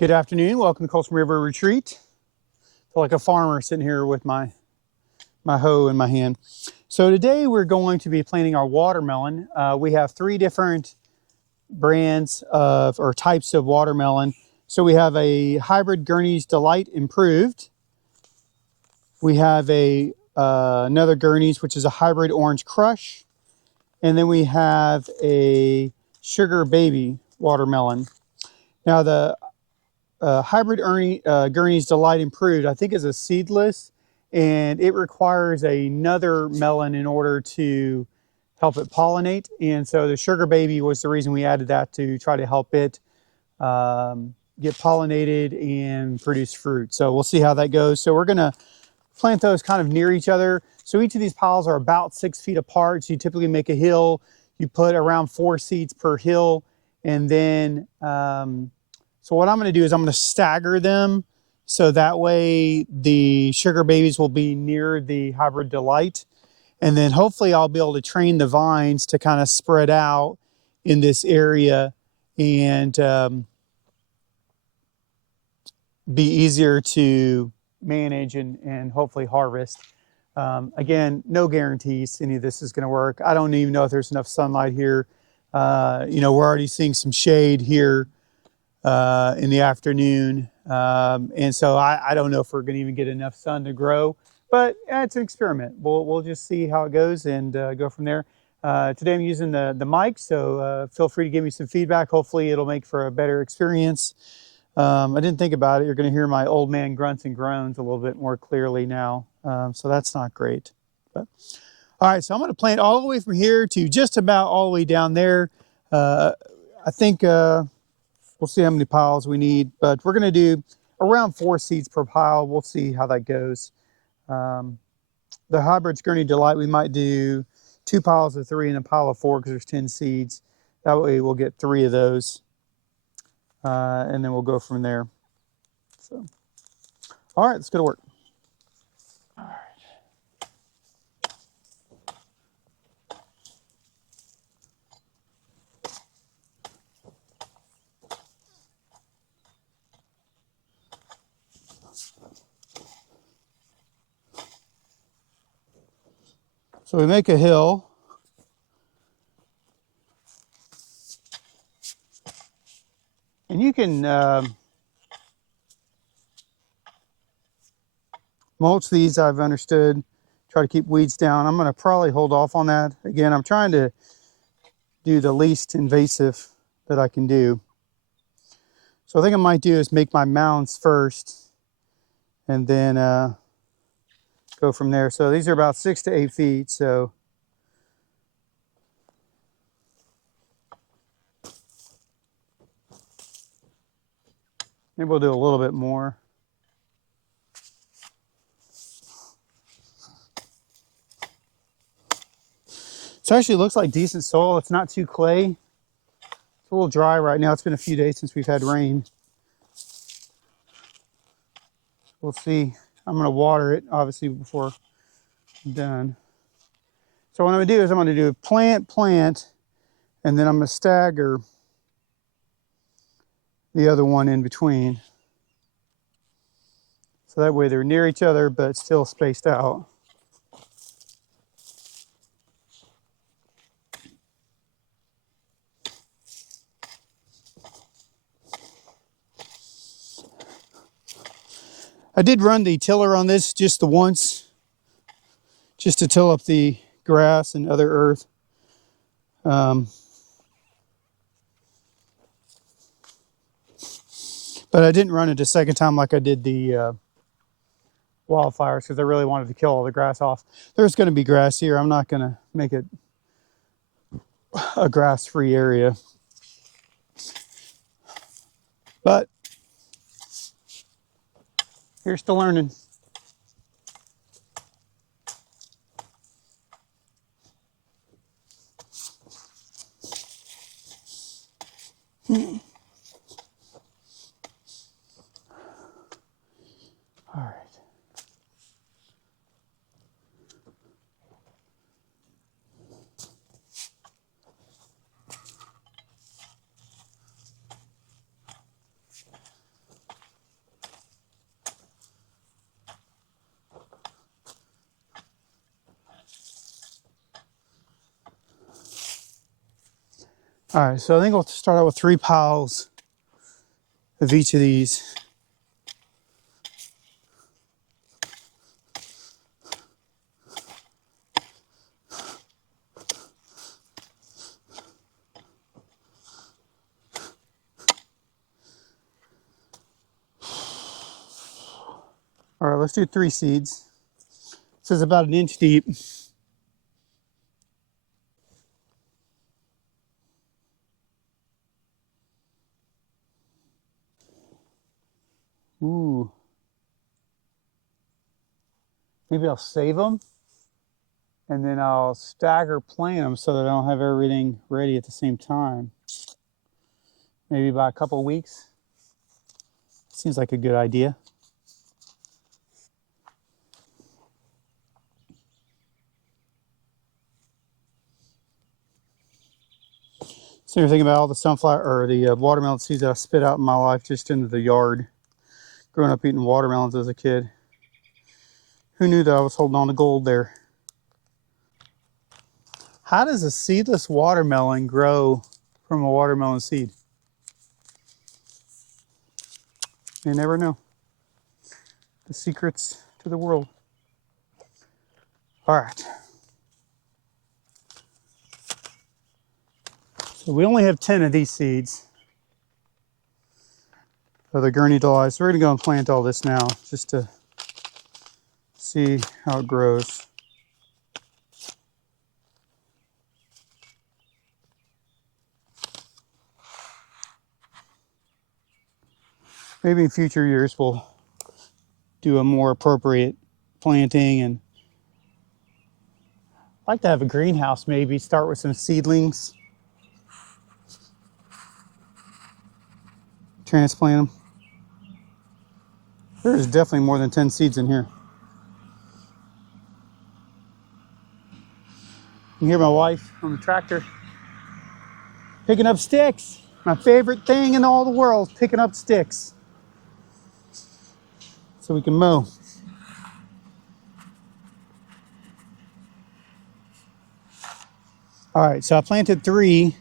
Good afternoon. Welcome to Coastal River Retreat. I feel like a farmer sitting here with my hoe in my hand. So today we're going to be planting our watermelon. We have three different brands of or types of watermelon. So we have a hybrid Gurneys Delight Improved. We have another Gurneys, which is a hybrid Orange Crush. And then we have a Sugar Baby watermelon. Now the hybrid Gurneys Delight Improved, I think, is a seedless, and it requires another melon in order to help it pollinate. And so the Sugar Baby was the reason we added that, to try to help it get pollinated and produce fruit. So we'll see how that goes. So we're going to plant those kind of near each other. So each of these piles are about 6 feet apart. So you typically make a hill. You put around 4 seeds per hill, and then so what I'm going to do is I'm going to stagger them, so that way the Sugar Babies will be near the Hybrid Delight. And then hopefully I'll be able to train the vines to kind of spread out in this area and be easier to manage and hopefully harvest. Again, no guarantees any of this is going to work. I don't even know if there's enough sunlight here. You know, we're already seeing some shade here in the afternoon, and so I don't know if we're going to even get enough sun to grow, but it's an experiment. We'll just see how it goes and go from there. Today I'm using the mic, so feel free to give me some feedback. Hopefully it'll make for a better experience. I didn't think about it. You're going to hear my old man grunts and groans a little bit more clearly now, so that's not great. But all right, so I'm going to plant all the way from here to just about all the way down there. I think we'll see how many piles we need, but we're going to do around 4 seeds per pile. We'll see how that goes. The Hybrid Gurneys Delight, we might do 2 piles of 3 and a pile of 4 because there's 10 seeds. That way we'll get 3 of those, and then we'll go from there. So, all right, let's go to work. All right. So we make a hill. And you can mulch these, I've understood, try to keep weeds down. I'm going to probably hold off on that. Again, I'm trying to do the least invasive that I can do. So I think I might do is make my mounds first and then go from there. So these are about 6 to 8 feet. So maybe we'll do a little bit more. It actually looks like decent soil. It's not too clay. It's a little dry right now. It's been a few days since we've had rain. We'll see. I'm going to water it, obviously, before I'm done. So what I'm going to do is I'm going to do plant, and then I'm going to stagger the other one in between. So that way they're near each other, but still spaced out. I did run the tiller on this just the once, just to till up the grass and other earth. But I didn't run it a second time like I did the wildflowers, because I really wanted to kill all the grass off. There's going to be grass here. I'm not going to make it a grass-free area. But here's to learning. All right. All right, so I think we'll start out with 3 piles of each of these. All right, let's do 3 seeds. This is about 1 inch deep. Ooh. Maybe I'll save them and then I'll stagger plant them so that I don't have everything ready at the same time. Maybe by a couple weeks. Seems like a good idea. So you're thinking about all the sunflower or the watermelon seeds that I spit out in my life just into the yard. Growing up eating watermelons as a kid. Who knew that I was holding on to gold there? How does a seedless watermelon grow from a watermelon seed? You never know. The secrets to the world. All right. So we only have 10 of these seeds of the Gurney delights. So we're going to go and plant all this now just to see how it grows. Maybe in future years we'll do a more appropriate planting, and I'd like to have a greenhouse maybe, start with some seedlings, transplant them. There's definitely more than 10 seeds in here. You can hear my wife on the tractor picking up sticks. My favorite thing in all the world, picking up sticks so we can mow. All right, so I planted 3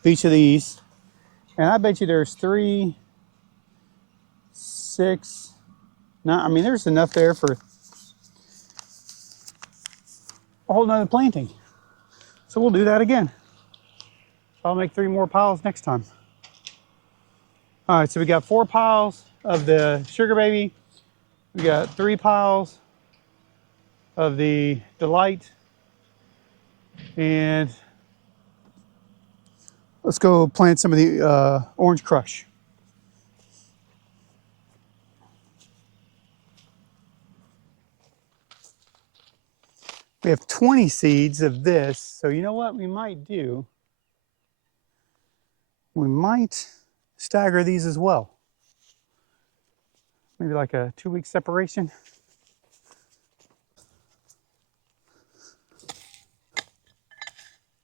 of each of these, and I bet you there's 3, 6, 9. I mean, there's enough there for a whole nother planting. So we'll do that again. I'll make 3 more piles next time. All right, so we got 4 piles of the sugar baby. We got 3 piles of the delight. And let's go plant some of the orange crush. We have 20 seeds of this. So you know what we might do? We might stagger these as well. Maybe like a 2-week separation.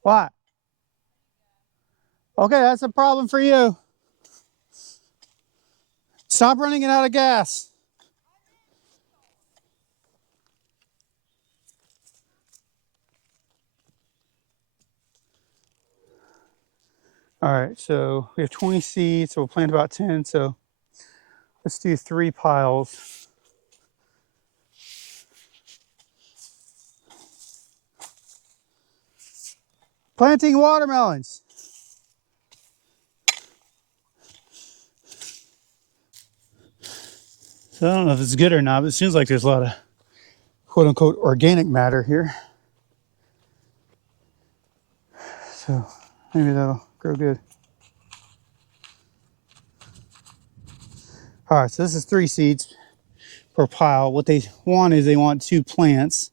What? Okay, that's a problem for you. Stop running it out of gas. All right, so we have 20 seeds, so we'll plant about 10. So let's do 3 piles. Planting watermelons. So I don't know if it's good or not, but it seems like there's a lot of quote unquote organic matter here. So maybe that'll grow good. All right, so this is 3 seeds per pile. What they want is they want 2 plants.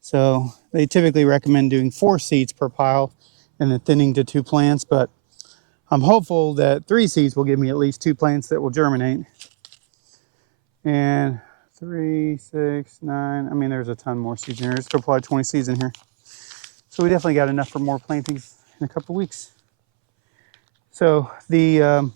So they typically recommend doing 4 seeds per pile and then thinning to 2 plants, but I'm hopeful that 3 seeds will give me at least 2 plants that will germinate. And 3, 6, 9, I mean, there's a ton more seeds in here. Let's go apply 20 seeds in here. So we definitely got enough for more plantings in a couple weeks. So there's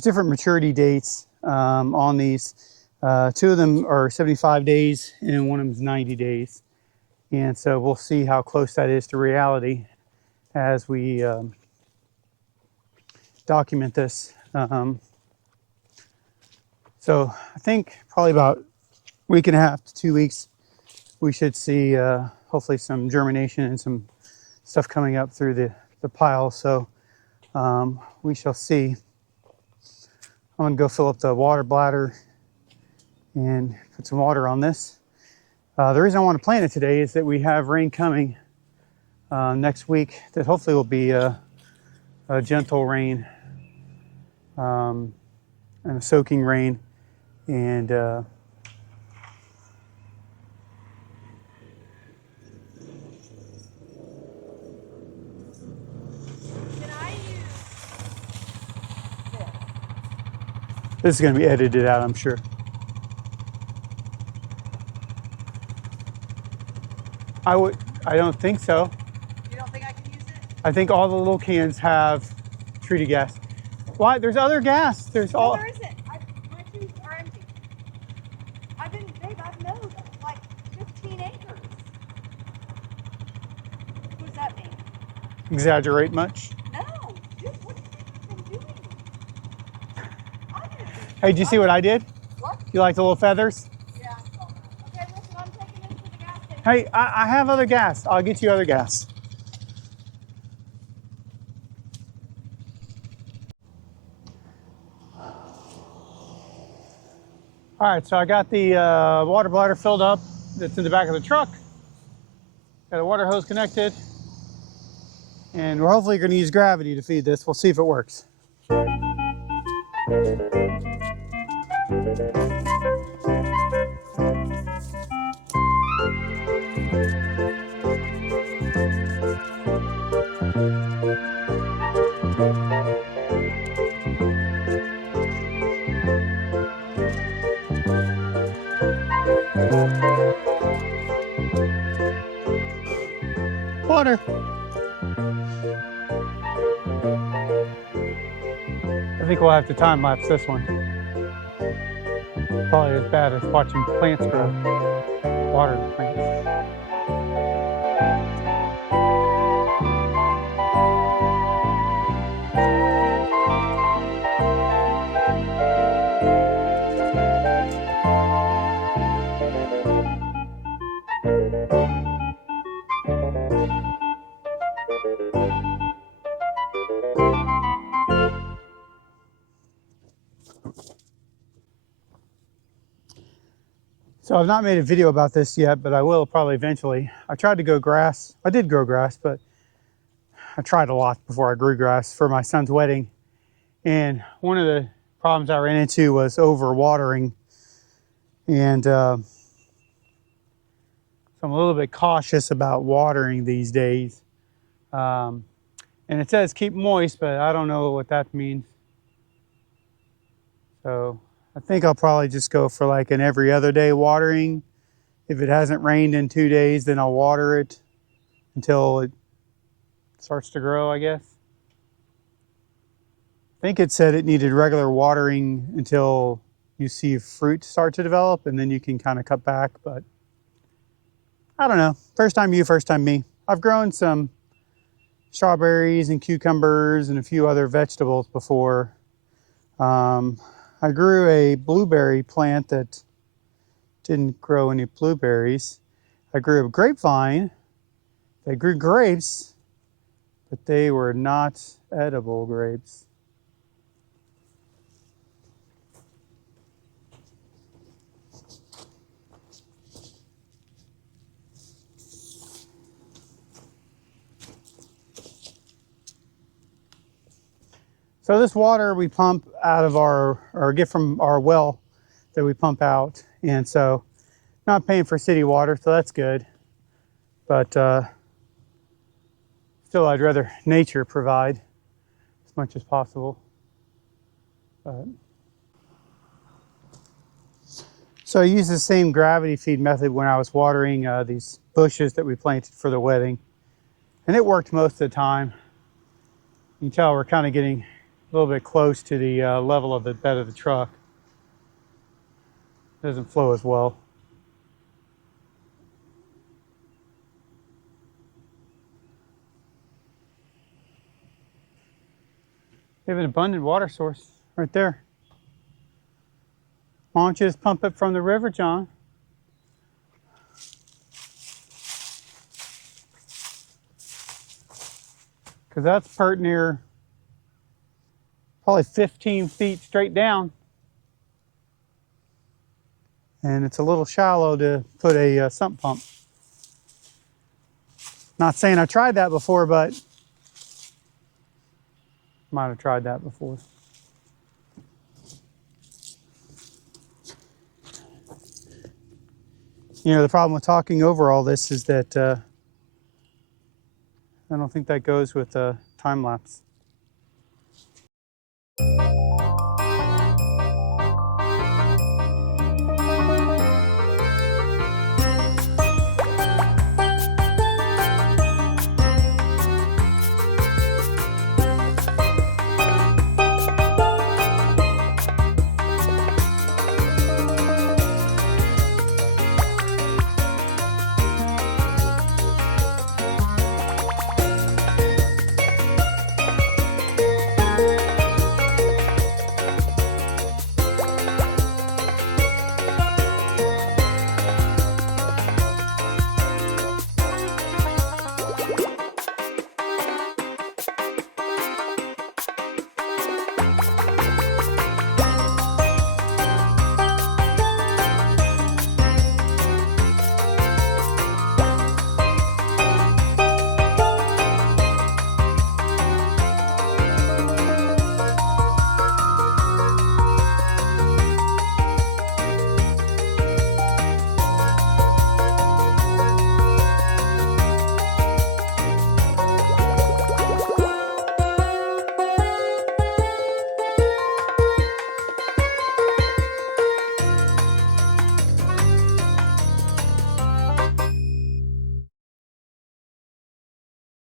different maturity dates on these. 2 of them are 75 days and one of them is 90 days. And so we'll see how close that is to reality as we document this. So I think probably about a week and a half to 2 weeks, we should see hopefully some germination and some stuff coming up through the pile. So we shall see. I'm gonna go fill up the water bladder and put some water on this. The reason I want to plant it today is that we have rain coming next week that hopefully will be a gentle rain and a soaking rain. And this is going to be edited out, I'm sure. I don't think so. You don't think I can use it? I think all the little cans have treated gas. Why? There's other gas. There's all. No, there isn't. My tubes are empty. I've mowed like 15 acres. What does that mean? Exaggerate much? No. Dude, what have you been doing? Hey, did you see what I did? What? You like the little feathers? Yeah, I saw that. Okay, listen, I'm taking this to the gas station. Hey, I have other gas. I'll get you other gas. All right, so I got the water bladder filled up that's in the back of the truck. Got a water hose connected. And we're hopefully going to use gravity to feed this. We'll see if it works. Water. I think we'll have to time lapse this one. Probably as bad as watching plants grow. Watering plants. So I've not made a video about this yet, but I will probably eventually. I tried to grow grass. I did grow grass, but I tried a lot before I grew grass for my son's wedding. And one of the problems I ran into was over watering. And so I'm a little bit cautious about watering these days. And it says keep moist, but I don't know what that means. So I think I'll probably just go for like an every other day watering. If it hasn't rained in 2 days, then I'll water it until it starts to grow, I guess. I think it said it needed regular watering until you see fruit start to develop, and then you can kind of cut back, but I don't know. First time you, first time me. I've grown some strawberries and cucumbers and a few other vegetables before. I grew a blueberry plant that didn't grow any blueberries. I grew a grapevine that grew grapes, but they were not edible grapes. So this water we pump out of or get from our well that we pump out. And so not paying for city water, so that's good. But still I'd rather nature provide as much as possible. So I used the same gravity feed method when I was watering these bushes that we planted for the wedding. And it worked most of the time. You can tell we're kind of getting a little bit close to the level of the bed of the truck. Doesn't flow as well. We have an abundant water source right there. Why don't you just pump it from the river, John? Because that's pert near probably 15 feet straight down. And it's a little shallow to put a sump pump. Not saying I tried that before, but might have tried that before. You know, the problem with talking over all this is that I don't think that goes with time lapse.